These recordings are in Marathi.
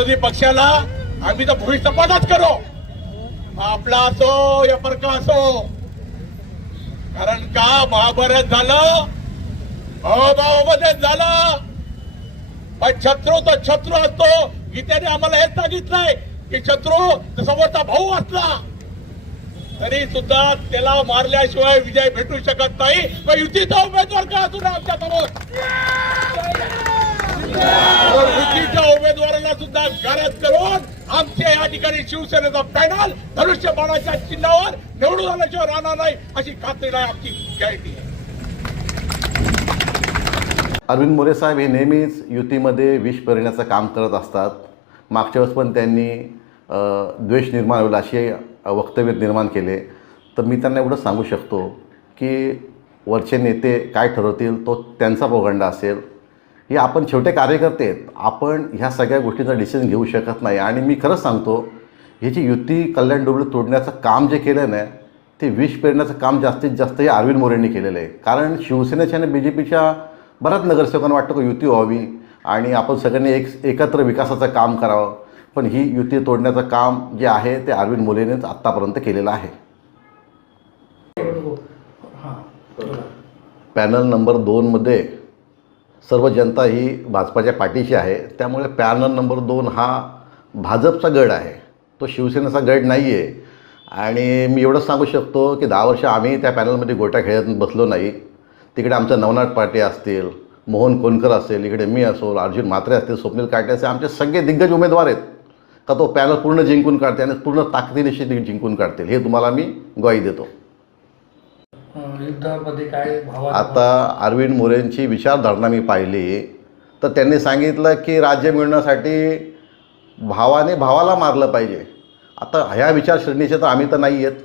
विरोधी पक्षाला आम्ही तर भूमिसपातच करू, आपला असो या परका असो. कारण का महाभारत झालं, भावामध्ये झालं, पण शत्रू तर शत्रू असतो. गीतेने आम्हाला हेच सांगितलंय की शत्रू समोरचा भाऊ असला तरी सुद्धा त्याला मारल्याशिवाय विजय भेटू शकत नाही. पण युतीचा उमेदवार का असू नये आमच्या समोर, युतीच्या उमेदवाराला सुद्धा गारद करून आमच्या या ठिकाणी शिवसेनेचा पॅनल धनुष्यबाणाच्या चिन्हावर निवडून आल्याशिवाय राहणार नाही अशी खात्री नाही, आमची गॅरंटी आहे. अरविंद मोरे साहेब हे नेहमीच युतीमध्ये विष पेरण्याचं काम करत असतात. मागच्या वेळेस पण त्यांनी द्वेष निर्माण होईल असे वक्तव्य निर्माण केले. तर मी त्यांना एवढं सांगू शकतो की वरचे नेते काय ठरवतील तो त्यांचा पोगंडा असेल. हे आपण छोटे कार्यकर्ते आहेत, आपण ह्या सगळ्या गोष्टींचा डिसिजन घेऊ शकत नाही. आणि मी खरंच सांगतो, हे जी युती कल्याण डोंबिवली तोडण्याचं काम जे केलं ना, ते विष पेरण्याचं काम जास्तीत जास्त हे अरविंद मोरेंनी केलेलं आहे. कारण शिवसेनेच्या आणि BJPच्या बऱ्याच नगरसेवकांना वाटतं की युती व्हावी आणि आपण सगळ्यांनी एकत्र विकासाचं काम करावं. पण ही युती तोडण्याचं काम जे आहे ते अरविंद मोरेंनीच आत्तापर्यंत केलेलं आहे. पॅनल नंबर 2मध्ये सर्व जनता ही भाजपाच्या पाठीशी आहे. त्यामुळे पॅनल नंबर 2 हा भाजपचा गड आहे, तो शिवसेनेचा गड नाही आहे. आणि मी एवढंच सांगू शकतो की 10 वर्ष आम्ही त्या पॅनलमध्ये गोट्या खेळत बसलो नाही. तिकडे आमचं नवनाथ पाटे असतील, मोहन कोनकर असेल, इकडे मी असो, अर्जुन म्हात्रे असतील, स्वप्नील काटे असेल, आमचे सगळे दिग्गज उमेदवार आहेत का तो पॅनल पूर्ण जिंकून काढते आणि पूर्ण ताकदीनिशी जिंकून काढतील, हे तुम्हाला मी ग्वाही देतो. युद्धामध्ये काय आता अरविंद मोरेंची विचारधारणा मी पाहिली तर त्यांनी सांगितलं की राज्य मिळवण्यासाठी भावाने भावाला मारलं पाहिजे. आता ह्या विचारसरणीचे तर आम्ही तर नाही आहेत.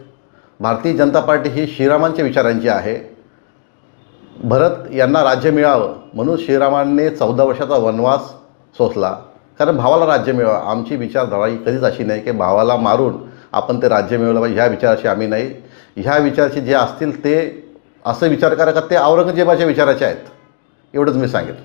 भारतीय जनता पार्टी ही श्रीरामांच्या विचारांची आहे. भरत यांना राज्य मिळावं म्हणून श्रीरामांनी 14 वर्षाचा वनवास सोसला, कारण भावाला राज्य मिळावं. आमची विचारधारा ही कधीच अशी नाही की भावाला मारून आपण ते राज्य मिळवलं पाहिजे, ह्या विचाराशी आम्ही नाही. ह्या विचाराचे जे असतील ते असं विचार करा का ते औरंगजेबाच्या विचाराचे आहेत, एवढंच मी सांगितलं.